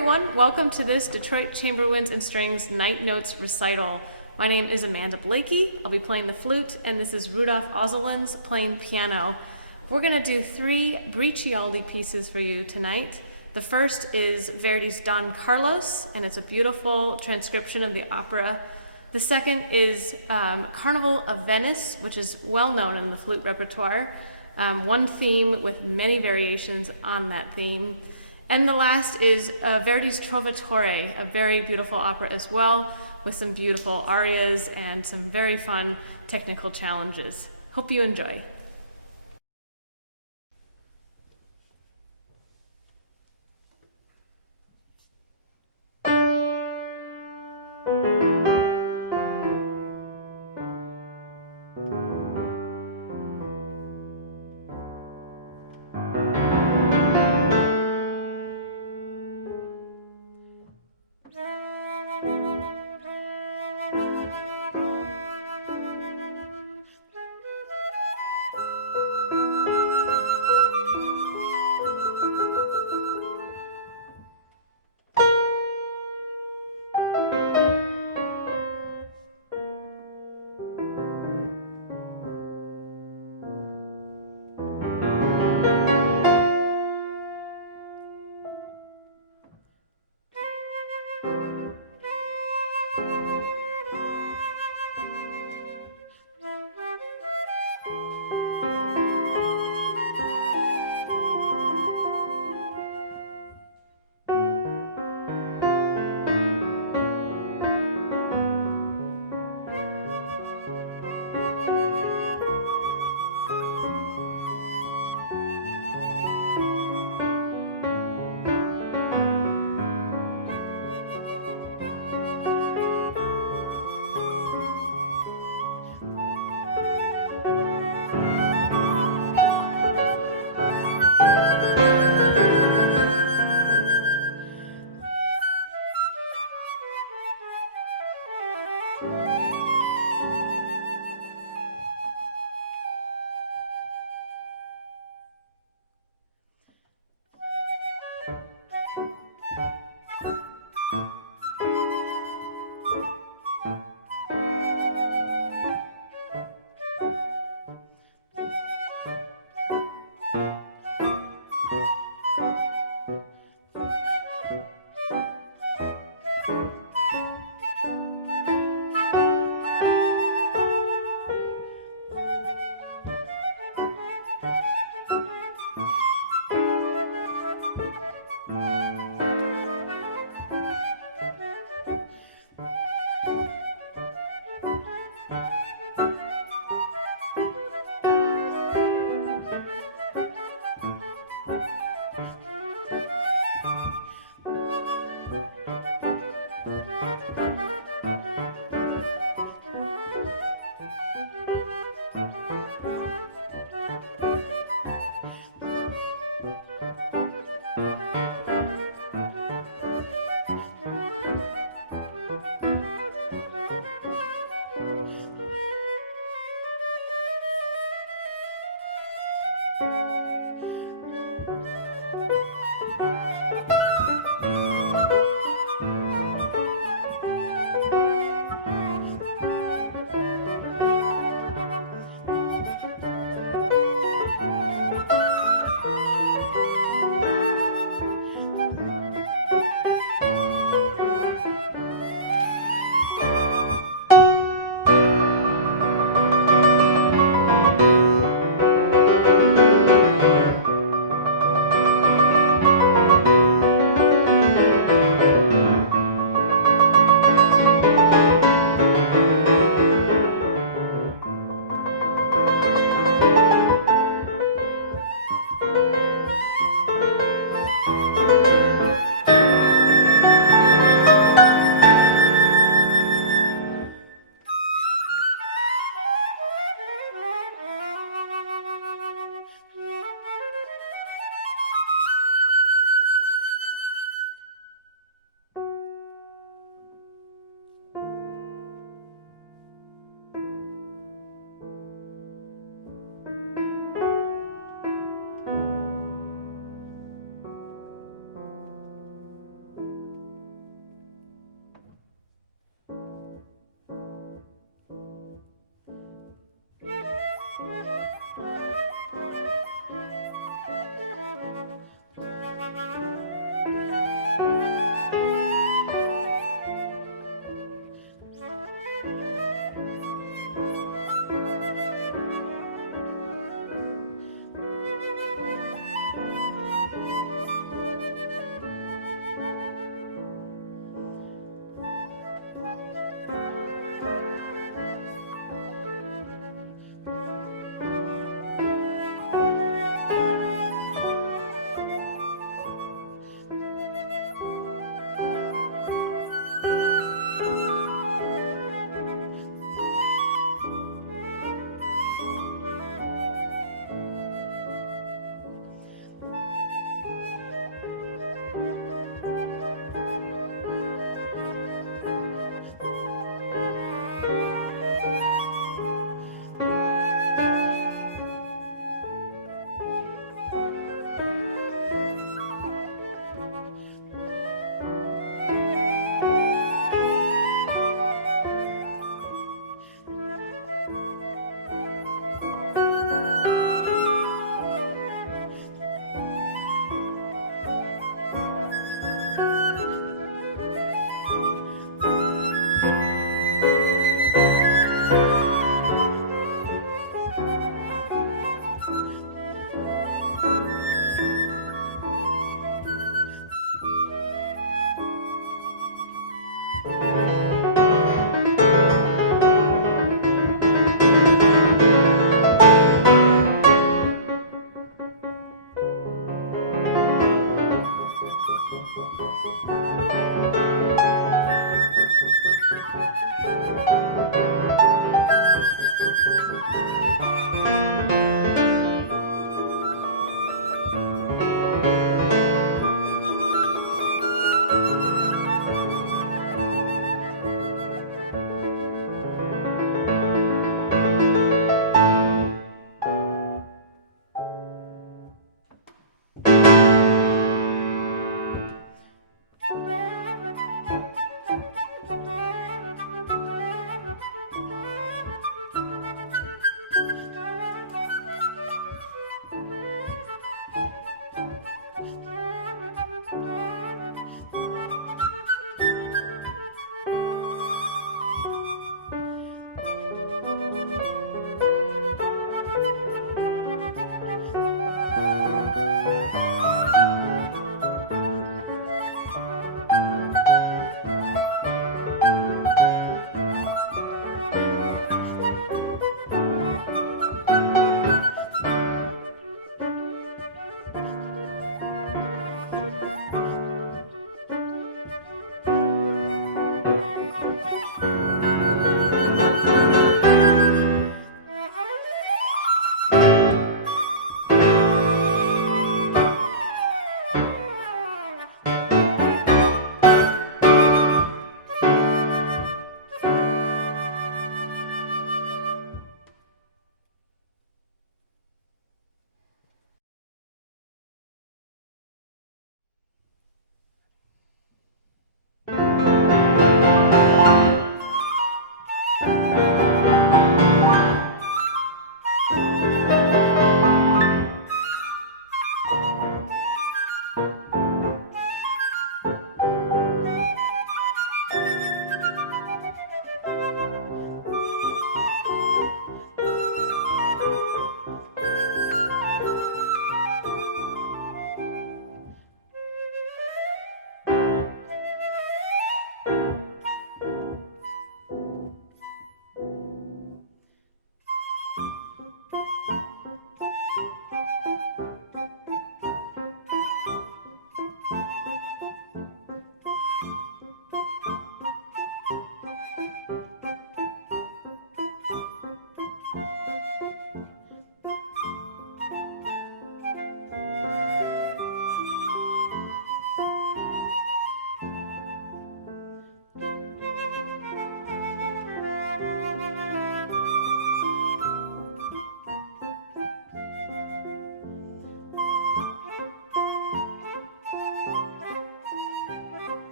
everyone, welcome to this Detroit Chamber Winds and Strings Nightnotes recital. My name is Amanda Blaikie, I'll be playing the flute, and this is Rudolf Ozolins playing piano. We're going to do 3 Briccialdi pieces for you tonight. The first is Verdi's Don Carlos, and it's a beautiful transcription of the opera. The second is Carnival of Venice, which is well known in the flute repertoire. One theme with many variations on that theme. And the last is Verdi's Trovatore, a very beautiful opera as well, with some beautiful arias and some very fun technical challenges. Hope you enjoy.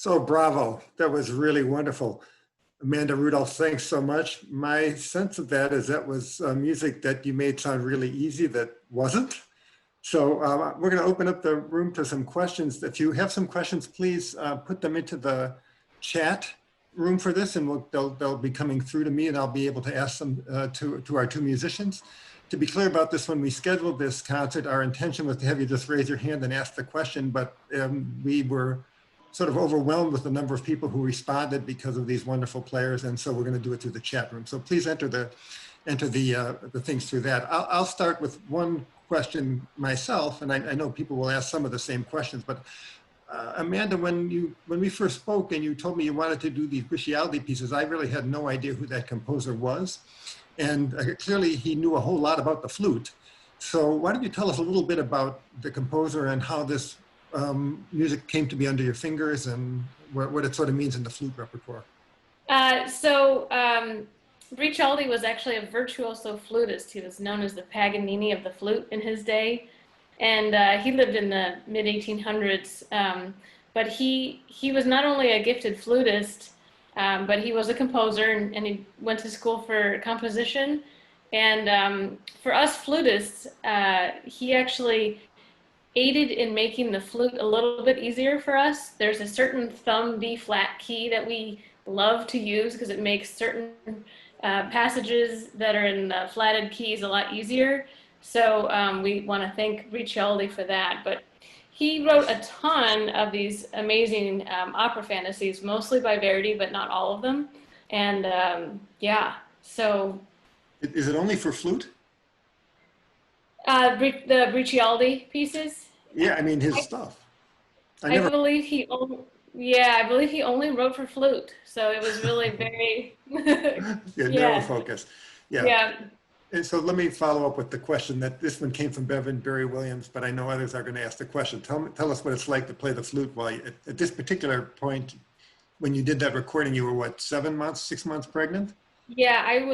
So bravo, that was really wonderful. Amanda, Rudolph, thanks so much. My sense of that is that was music that you made sound really easy that wasn't. So we're going to open up the room to some questions. If you have some questions, please put them into the chat room for this, and they'll be coming through to me, and I'll be able to ask them to our two musicians. To be clear about this, when we scheduled this concert, our intention was to have you just raise your hand and ask the question, but we were sort of overwhelmed with the number of people who responded because of these wonderful players, and so we're going to do it through the chat room. So please enter the things through that. I'll start with one question myself, and I know people will ask some of the same questions, but Amanda, when we first spoke and you told me you wanted to do these Briccialdi pieces, I really had no idea who that composer was. And clearly he knew a whole lot about the flute. So why don't you tell us a little bit about the composer and how this music came to be under your fingers and what it sort of means in the flute repertoire? Briccialdi was actually a virtuoso flutist. He was known as the Paganini of the flute in his day. And he lived in the mid 1800s. But he was not only a gifted flutist, but he was a composer, and he went to school for composition. And for us flutists, he actually aided in making the flute a little bit easier for us. There's a certain thumb B flat key that we love to use because it makes certain passages that are in the flatted keys a lot easier. So we want to thank Briccialdi for that. But he wrote a ton of these amazing opera fantasies, mostly by Verdi, but not all of them. And yeah, so. Is it only for flute? The Briccialdi pieces? Yeah, I mean his stuff. I believe he only wrote for flute. So it was really very narrow focus. Yeah. And so let me follow up with the question that this one came from Bevan Barry Williams, but I know others are going to ask the question. Tell us what it's like to play the flute while at this particular point, when you did that recording, you were what, 6 months pregnant? Yeah, I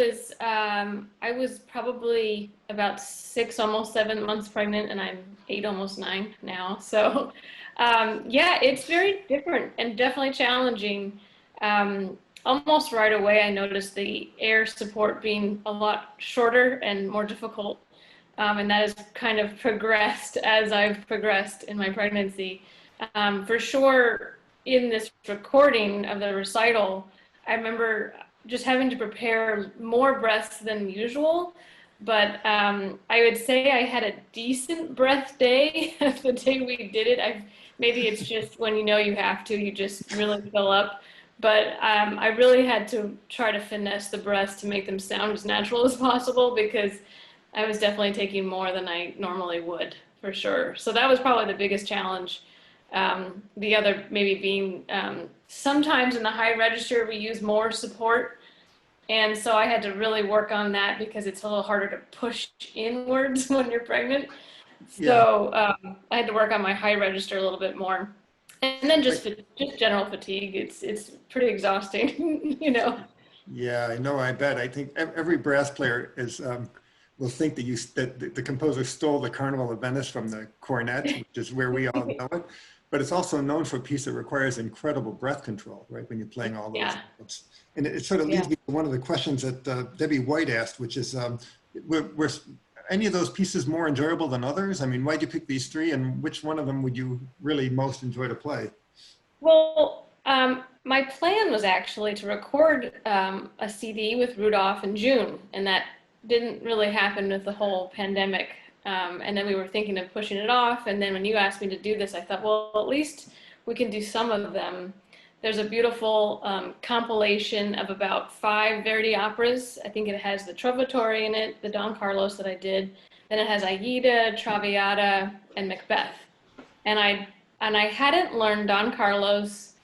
was probably about 6, almost 7 months pregnant, and I'm 8, almost 9 now. So yeah, it's very different and definitely challenging. Almost right away, I noticed the air support being a lot shorter and more difficult. And that has kind of progressed as I've progressed in my pregnancy. For sure, in this recording of the recital, I remember just having to prepare more breaths than usual. But I would say I had a decent breath day the day we did it. Maybe it's just when you know you have to, you just really fill up. But I really had to try to finesse the breaths to make them sound as natural as possible, because I was definitely taking more than I normally would, for sure. So that was probably the biggest challenge. The other maybe being sometimes in the high register we use more support. And so I had to really work on that because it's a little harder to push inwards when you're pregnant. So I had to work on my high register a little bit more. And then just general fatigue. It's pretty exhausting, you know. Yeah, I know. I bet. I think every brass player will think that the composer stole the Carnival of Venice from the cornet, which is where we all know it. But it's also known for a piece that requires incredible breath control, right? When you're playing all those notes. And it sort of leads me to one of the questions that Debbie White asked, which is, were any of those pieces more enjoyable than others? I mean, why'd you pick these 3, and which one of them would you really most enjoy to play? Well, my plan was actually to record a CD with Rudolph in June, and that didn't really happen with the whole pandemic. And then we were thinking of pushing it off. And then when you asked me to do this, I thought, well, at least we can do some of them. There's a beautiful compilation of about 5 Verdi operas. I think it has the Trovatore in it, the Don Carlos that I did. Then it has Aida, Traviata, and Macbeth. And I hadn't learned Don Carlos.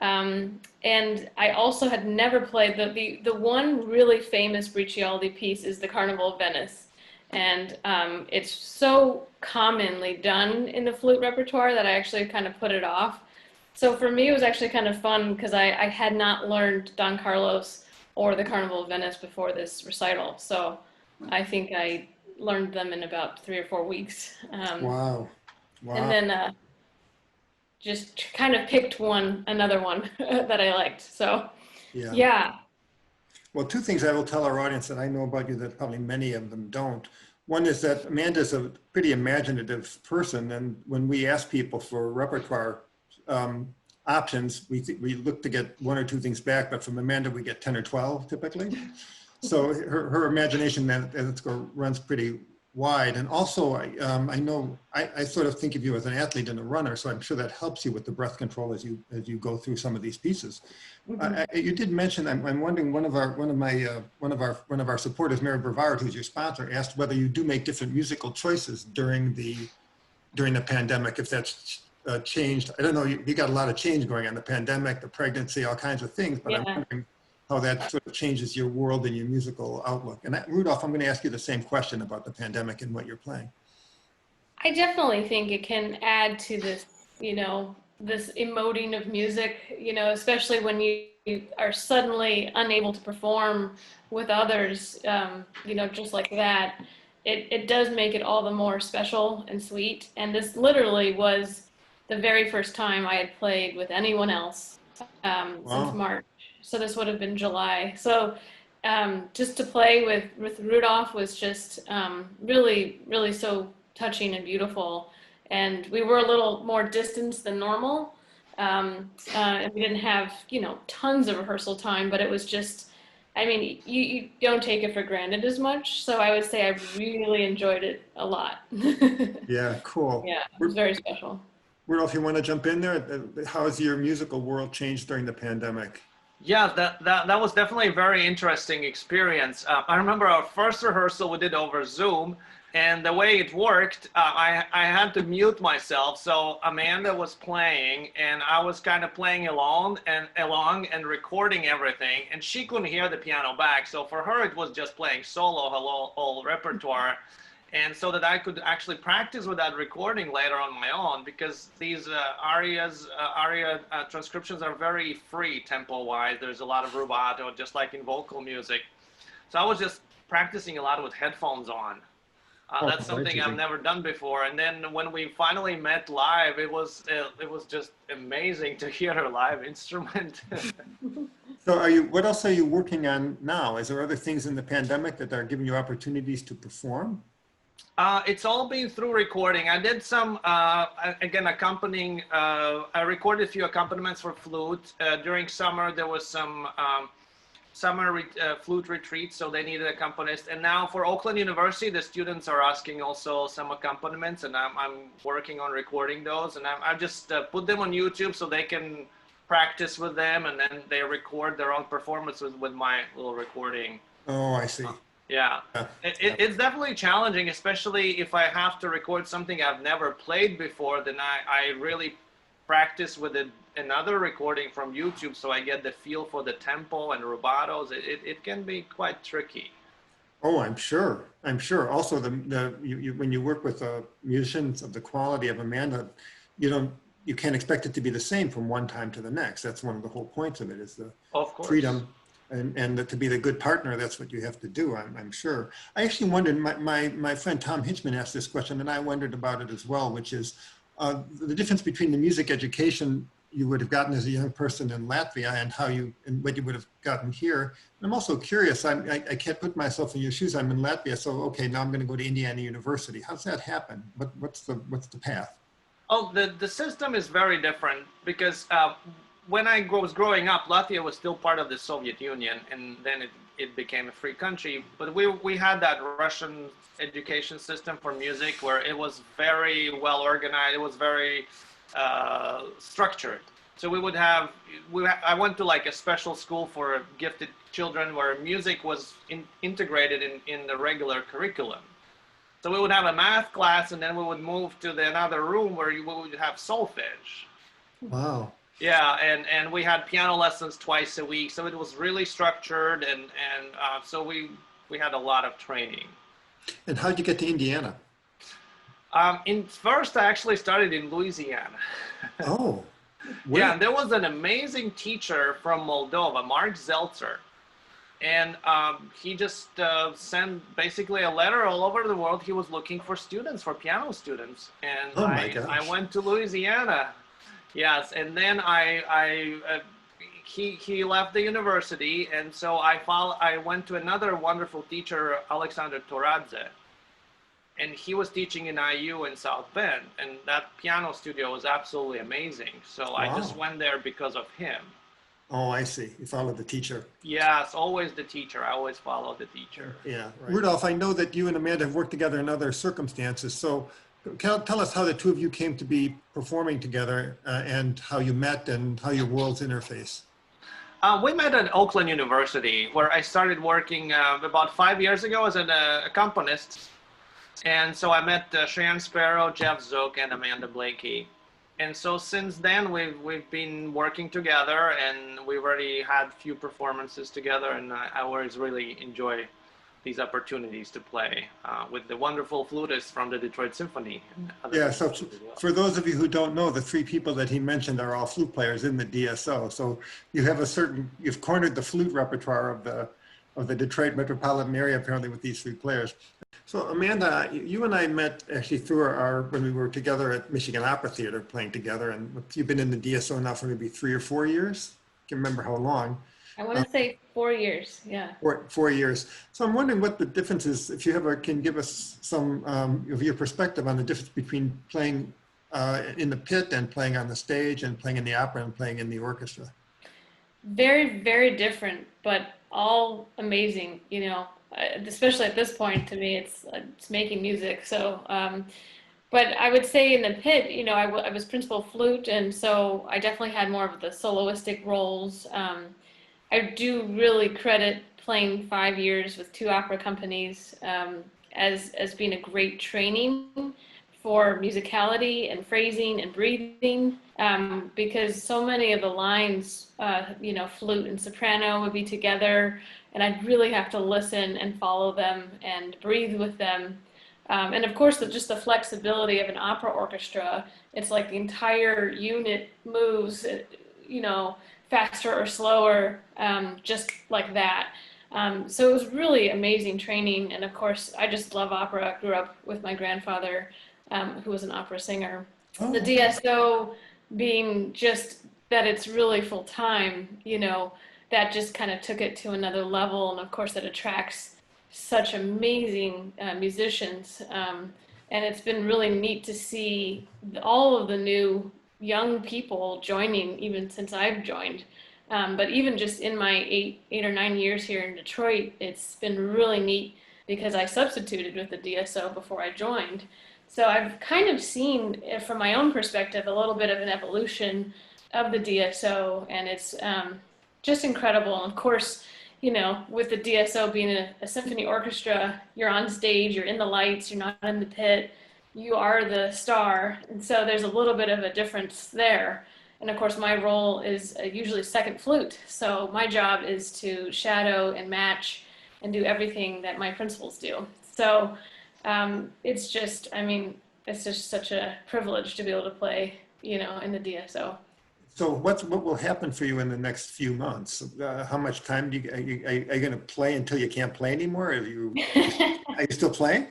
And I also had never played the one really famous Briccialdi piece is the Carnival of Venice. And it's so commonly done in the flute repertoire that I actually kind of put it off. So for me, it was actually kind of fun because I had not learned Don Carlos or the Carnival of Venice before this recital. So I think I learned them in about 3 or 4 weeks. Wow. And then just kind of picked another one that I liked. So Yeah. yeah. Well, two things I will tell our audience that I know about you that probably many of them don't. One is that Amanda's a pretty imaginative person, and when we ask people for repertoire options, we look to get one or two things back, but from Amanda we get 10 or 12 typically. So her imagination runs pretty wide. And also, I know I sort of think of you as an athlete and a runner, so I'm sure that helps you with the breath control as you go through some of these pieces. You did mention. I'm wondering. One of our supporters, Mary Brevard, who's your sponsor, asked whether you do make different musical choices during the pandemic. If that's changed, I don't know. You got a lot of change going on: the pandemic, the pregnancy, all kinds of things. But I'm wondering how that sort of changes your world and your musical outlook. And Rudolf, I'm going to ask you the same question about the pandemic and what you're playing. I definitely think it can add to this, this emoting of music, especially when you are suddenly unable to perform with others, just like that. It does make it all the more special and sweet. And this literally was the very first time I had played with anyone else since Wow. March. So this would have been July. So just to play with Rudolph was just really, really so touching and beautiful. And we were a little more distanced than normal. And we didn't have, tons of rehearsal time, but it was just, I mean, you don't take it for granted as much. So I would say I really enjoyed it a lot. Yeah, cool. Yeah, it was very special. Rudolph, you want to jump in there? How has your musical world changed during the pandemic? Yeah, that was definitely a very interesting experience. I remember our first rehearsal we did over Zoom, and the way it worked, I had to mute myself. So Amanda was playing, and I was kind of playing along and recording everything, and she couldn't hear the piano back. So for her, it was just playing solo, whole repertoire. And so that I could actually practice with that recording later on my own, because these aria transcriptions are very free tempo-wise. There's a lot of rubato, just like in vocal music. So I was just practicing a lot with headphones on. That's something I've never done before. And then when we finally met live, it was just amazing to hear her live instrument. So what else are you working on now? Is there other things in the pandemic that are giving you opportunities to perform? It's all been through recording. I did some, again, accompanying, I recorded a few accompaniments for flute. During summer, there was some summer flute retreats, so they needed accompanist. And now for Oakland University, the students are asking also some accompaniments, and I'm working on recording those. And I just put them on YouTube so they can practice with them, and then they record their own performances with my little recording. Oh, I see. Yeah, it's definitely challenging, especially if I have to record something I've never played before. Then I really practice with another recording from YouTube, so I get the feel for the tempo and rubatos. It can be quite tricky. Oh, I'm sure. I'm sure. Also, when you work with musicians of the quality of Amanda, you can't expect it to be the same from one time to the next. That's one of the whole points of it, is the freedom. And to be the good partner, that's what you have to do, I'm sure. I actually wondered, my friend Tom Hinchman asked this question, and I wondered about it as well, which is the difference between the music education you would have gotten as a young person in Latvia and what you would have gotten here. And I'm also curious, I can't put myself in your shoes. I'm in Latvia, so okay, now I'm going to go to Indiana University. How's that happen? What's the path? Oh, the system is very different, because when I was growing up, Latvia was still part of the Soviet Union, and then it became a free country. But we had that Russian education system for music where it was very well organized. It was very structured. So I went to like a special school for gifted children where music was integrated in the regular curriculum. So we would have a math class, and then we would move to another room where we would have solfege. Wow. Yeah, and we had piano lessons twice a week, so it was really structured, and so we had a lot of training. And how'd you get to Indiana? First, I actually started in Louisiana. Oh. Yeah, there was an amazing teacher from Moldova, Mark Zeltzer, and he just sent basically a letter all over the world. He was looking for piano students, and oh my gosh. I went to Louisiana. Yes, and then he left the university, and so I went to another wonderful teacher, Alexander Toradze, and he was teaching in IU in South Bend, and that piano studio was absolutely amazing. So I just Wow. went there because of him. Oh, I see. You followed the teacher. Yes, always the teacher. I always follow the teacher. Yeah. Right. Rudolf, I know that you and Amanda have worked together in other circumstances. So tell us how the two of you came to be performing together and how you met and how your worlds interface. We met at Oakland University, where I started working about 5 years ago as an accompanist. And so I met Cheyenne Sparrow, Jeff Zook, and Amanda Blaikie. And so since then, we've been working together, and we've already had a few performances together, and I always really enjoy these opportunities to play with the wonderful flutists from the Detroit Symphony. And other Yeah, so musicians as well. for those of you who don't know, the three people that he mentioned are all flute players in the DSO. So you have you've cornered the flute repertoire of the Detroit metropolitan area apparently with these three players. So Amanda, you and I met actually through when we were together at Michigan Opera Theater playing together, and you've been in the DSO now for maybe 3 or 4 years. I can't remember how long. I want to say 4 years. Yeah. 4 years. So I'm wondering what the difference is, if you can give us some of your perspective on the difference between playing in the pit and playing on the stage and playing in the opera and playing in the orchestra. Very, very different, but all amazing, you know, especially at this point to me, it's making music. So, but I would say in the pit, you know, I was principal flute. And so I definitely had more of the soloistic roles. I do really credit playing 5 years with 2 opera companies as being a great training for musicality and phrasing and breathing, because so many of the lines, you know, flute and soprano would be together, and I'd really have to listen and follow them and breathe with them. And of course, just the flexibility of an opera orchestra, it's like the entire unit moves, you know, faster or slower, just like that. So it was really amazing training. And of course, I just love opera. I grew up with my grandfather, who was an opera singer. Oh. The DSO being just that it's really full time, you know, that just kind of took it to another level. And of course, it attracts such amazing musicians. And it's been really neat to see all of the new young people joining, even since I've joined. But even just in my eight or 9 years here in Detroit, it's been really neat because I substituted with the DSO before I joined. So I've kind of seen, from my own perspective, a little bit of an evolution of the DSO, and it's just incredible. And of course, you know, with the DSO being a symphony orchestra, you're on stage, you're in the lights, you're not in the pit, you are the star. And so there's a little bit of a difference there. And of course, my role is usually second flute. So my job is to shadow and match and do everything that my principals do. So it's just, I mean, it's just such a privilege to be able to play, you know, in the DSO. So what will happen for you in the next few months? How much time are you going to play until you can't play anymore? Are you still playing?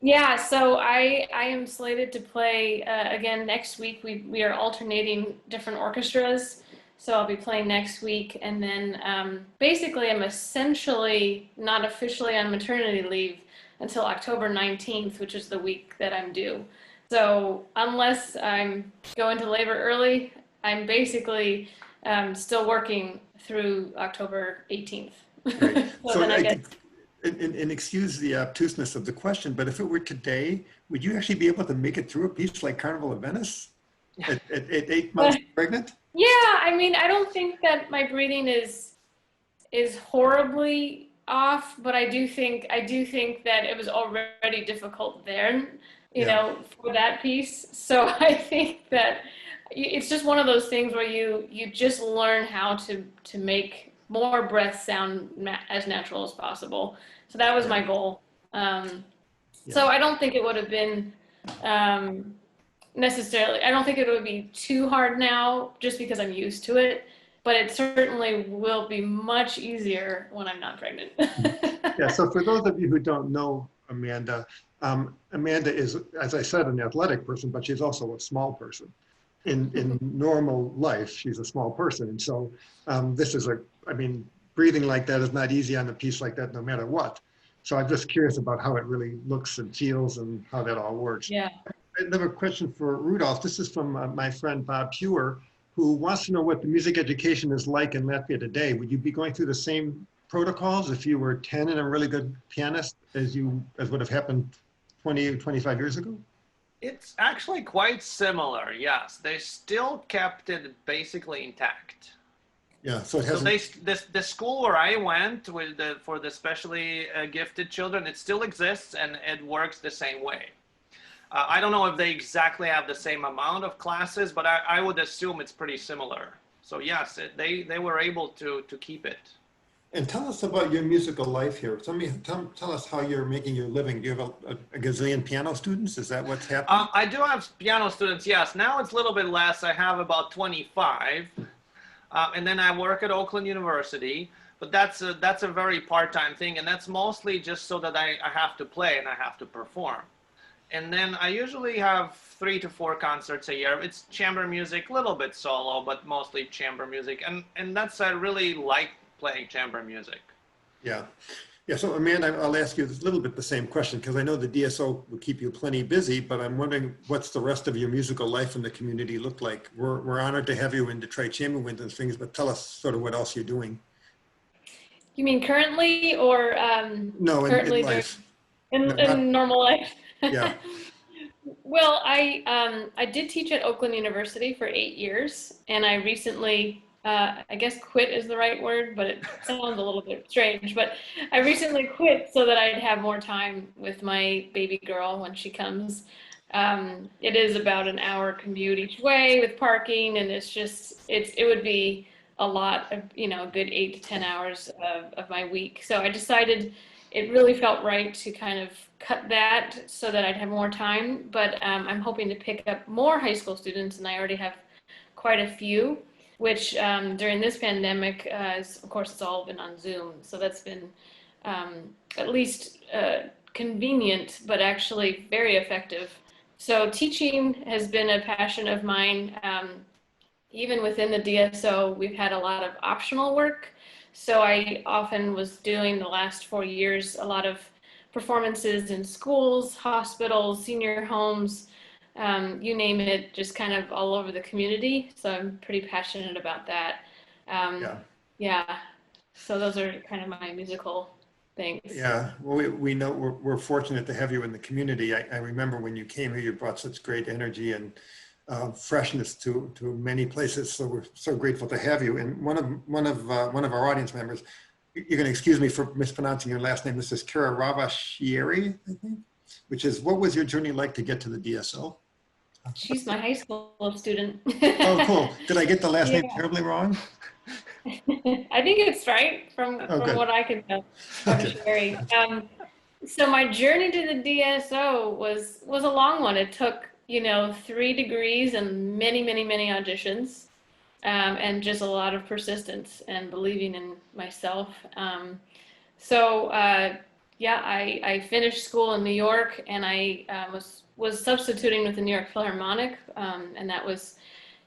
Yeah, so I am slated to play again next week. We are alternating different orchestras. So I'll be playing next week. And then basically I'm essentially not officially on maternity leave until October 19th, which is the week that I'm due. So unless I'm going to labor early, I'm basically still working through October 18th. Right. So then I get... And excuse the obtuseness of the question, but if it were today, would you actually be able to make it through a piece like Carnival of Venice at 8 months pregnant? Yeah, I mean, I don't think that my breathing is horribly off, but I do think that it was already difficult then, you know, for that piece. So I think that it's just one of those things where you just learn how to make more breaths sound as natural as possible. So that was my goal. So I don't think it would have been necessarily, I don't think it would be too hard now just because I'm used to it, but it certainly will be much easier when I'm not pregnant. Yeah, so for those of you who don't know Amanda, Amanda is, as I said, an athletic person, but she's also a small person. in normal life. She's a small person. And so this is I mean, breathing like that is not easy on a piece like that, no matter what. So I'm just curious about how it really looks and feels and how that all works. Yeah. Another question for Rudolf. This is from my friend Bob Hewer, who wants to know what the music education is like in Latvia today. Would you be going through the same protocols if you were 10 and a really good pianist as would have happened 20, 25 years ago? It's actually quite similar, yes. They still kept it basically intact. Yeah, so it So hasn't. the school where I went for the specially gifted children, it still exists and it works the same way. I don't know if they exactly have the same amount of classes, but I would assume it's pretty similar. So yes, they were able to keep it. And tell us about your musical life here. Tell us how you're making your living. Do you have a gazillion piano students? Is that what's happening? I do have piano students, yes. Now it's a little bit less. I have about 25. And then I work at Oakland University, but that's a very part-time thing. And that's mostly just so that I have to play and I have to perform. And then I usually have 3 to 4 concerts a year. It's chamber music, a little bit solo, but mostly chamber music. And I really like playing chamber music. Yeah. Yeah. So Amanda, I'll ask you a little bit the same question because I know the DSO will keep you plenty busy, but I'm wondering what's the rest of your musical life in the community look like? We're honored to have you in Detroit Chamber Winds and things, but tell us sort of what else you're doing. You mean currently or No, currently in life. in normal life? Yeah. Well, I did teach at Oakland University for 8 years, and I recently, I guess quit is the right word, but it sounds a little bit strange, but I recently quit so that I'd have more time with my baby girl when she comes. It is about an hour commute each way with parking, and it would be a lot of, a good 8 to 10 hours of my week. So I decided it really felt right to kind of cut that so that I'd have more time, but I'm hoping to pick up more high school students, and I already have quite a few, which during this pandemic, of course, it's all been on Zoom, so that's been at least convenient, but actually very effective. So teaching has been a passion of mine. Even within the DSO, we've had a lot of optional work. So I often was doing the last 4 years a lot of performances in schools, hospitals, senior homes, you name it, just kind of all over the community. So I'm pretty passionate about that. Yeah. Yeah. So those are kind of my musical things. Yeah, well, we know we're fortunate to have you in the community. I remember when you came here, you brought such great energy and freshness to many places. So we're so grateful to have you. And one of our audience members, you're going to excuse me for mispronouncing your last name. This is Kara Ravashieri, I think, which is, what was your journey like to get to the DSO? She's my high school student. Oh, cool. Did I get the last name Yeah. terribly wrong? I think it's right from what I can tell. Okay. So my journey to the DSO was a long one. It took 3 degrees and many auditions, and just a lot of persistence and believing in myself. I finished school in New York, and I was substituting with the New York Philharmonic, and that was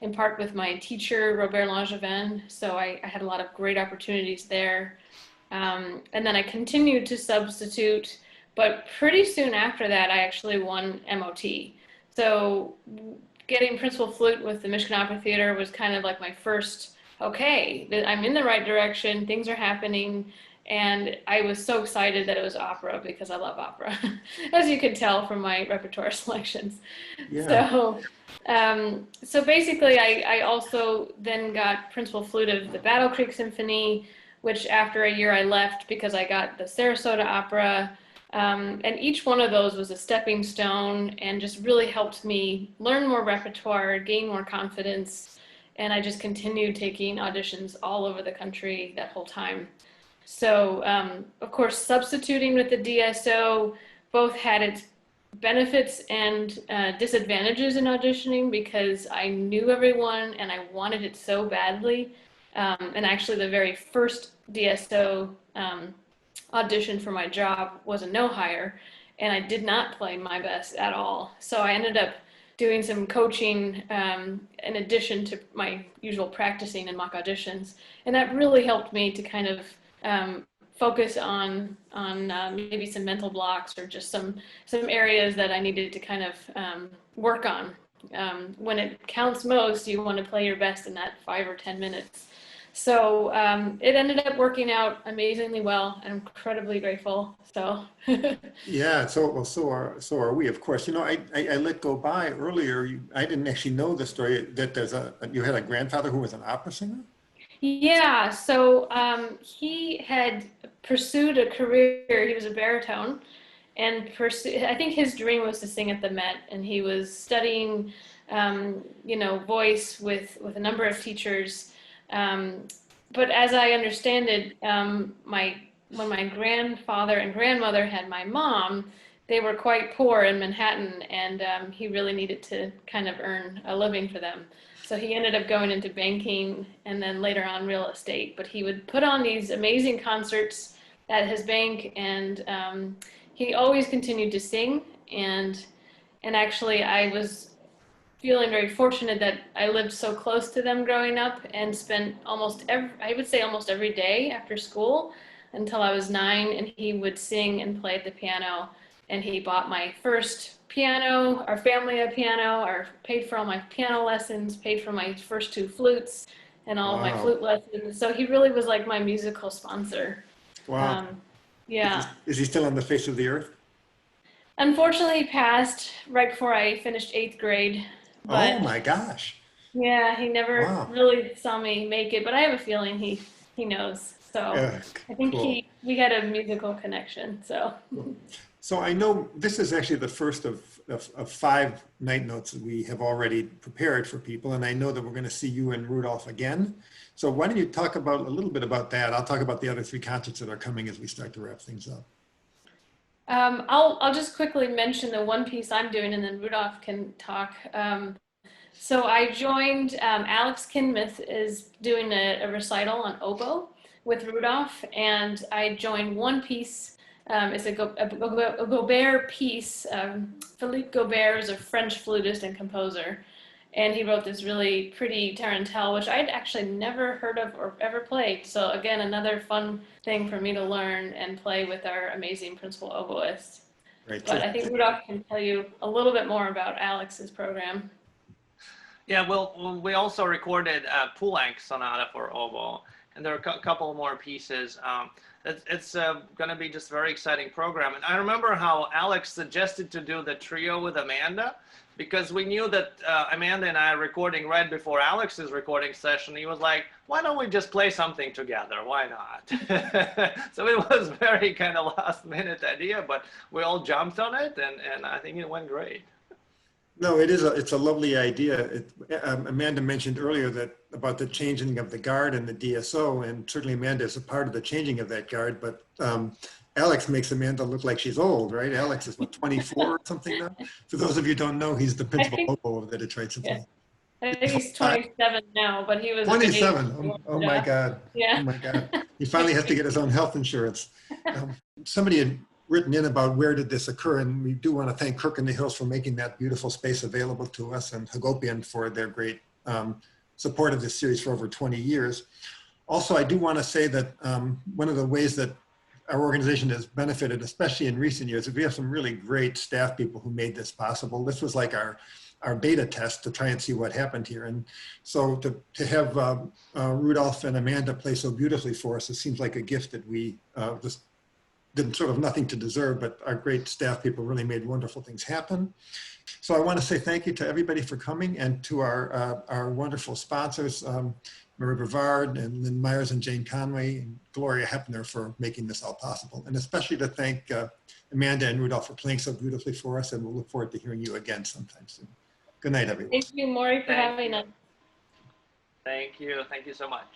in part with my teacher, Robert Langevin. So I had a lot of great opportunities there. And then I continued to substitute, but pretty soon after that, I actually won MOT. So getting principal flute with the Michigan Opera Theater was kind of like my first, okay, I'm in the right direction, things are happening. And I was so excited that it was opera because I love opera, as you can tell from my repertoire selections. Yeah. So basically, I also then got principal flute of the Battle Creek Symphony, which after a year I left because I got the Sarasota Opera. And each one of those was a stepping stone and just really helped me learn more repertoire, gain more confidence. And I just continued taking auditions all over the country that whole time. So, of course, substituting with the DSO both had its benefits and disadvantages in auditioning because I knew everyone and I wanted it so badly. And actually the very first DSO audition for my job was a no hire, and I did not play my best at all. So I ended up doing some coaching in addition to my usual practicing and mock auditions. And that really helped me to kind of focus on maybe some mental blocks or just some areas that I needed to kind of work on. When it counts most, you want to play your best in that 5 or 10 minutes. So it ended up working out amazingly well. I'm incredibly grateful. So Yeah, so are we, of course. You know, I let go by earlier. I didn't actually know the story that you had a grandfather who was an opera singer. yeah, so he had pursued a career. He was a baritone, and I think his dream was to sing at the Met, and he was studying, voice with a number of teachers. But as I understand it, when my grandfather and grandmother had my mom, they were quite poor in Manhattan, and he really needed to kind of earn a living for them. So he ended up going into banking and then later on real estate. But he would put on these amazing concerts at his bank, and he always continued to sing. And actually, I was feeling very fortunate that I lived so close to them growing up and spent almost every day after school until I was 9, and he would sing and play at the piano. And he bought my first piano, our family a piano, paid for all my piano lessons, paid for my first 2 flutes and all of my flute lessons. So he really was like my musical sponsor. Wow. Yeah. Is he still on the face of the earth? Unfortunately, he passed right before I finished 8th grade. But Oh my gosh. yeah, he never really saw me make it, but I have a feeling he knows. So I think cool. we had a musical connection. So. Cool. So I know this is actually the first of 5 night notes that we have already prepared for people, and I know that we're going to see you and Rudolf again. So why don't you talk about a little bit about that? I'll talk about the other 3 concerts that are coming as we start to wrap things up. I'll just quickly mention the one piece I'm doing, and then Rudolf can talk. So I joined, Alex Kinmouth is doing a recital on oboe with Rudolf, and I joined one piece. It's a Gobert piece. Philippe Gobert is a French flutist and composer, and he wrote this really pretty tarantelle, which I'd actually never heard of or ever played. So again, another fun thing for me to learn and play with our amazing principal oboist. Right. But I think Rudolf can tell you a little bit more about Alex's program. Yeah, well, we also recorded a Poulenc sonata for oboe, and there are a couple more pieces. It's going to be just a very exciting program. And I remember how Alex suggested to do the trio with Amanda, because we knew that Amanda and I are recording right before Alex's recording session. He was like, why don't we just play something together? Why not? So it was very kind of last minute idea, but we all jumped on it, and I think it went great. No, it's a lovely idea. Amanda mentioned earlier about the changing of the guard and the DSO, and certainly Amanda is a part of the changing of that guard, but Alex makes Amanda look like she's old, right? Alex is what, 24 or something now? For those of you who don't know, he's the principal oboe of the Detroit Symphony. Yeah. I think he's 27 now, but he was 27. Oh my God. Yeah. Oh my God. He finally has to get his own health insurance. Somebody had written in about where did this occur, and we do want to thank Kirk in the Hills for making that beautiful space available to us, and Hagopian for their great support of this series for over 20 years. Also, I do want to say that one of the ways that our organization has benefited, especially in recent years, is we have some really great staff people who made this possible. This was like our beta test to try and see what happened here. And so to have Rudolf and Amanda play so beautifully for us, it seems like a gift that we just did sort of nothing to deserve, but our great staff people really made wonderful things happen. So I want to say thank you to everybody for coming, and to our wonderful sponsors, Marie Brevard and Lynn Myers and Jane Conway and Gloria Hepner for making this all possible. And especially to thank Amanda and Rudolf for playing so beautifully for us, and we'll look forward to hearing you again sometime soon. Good night, everyone. Thank you, Maury, for having us. Thank you. Thank you so much.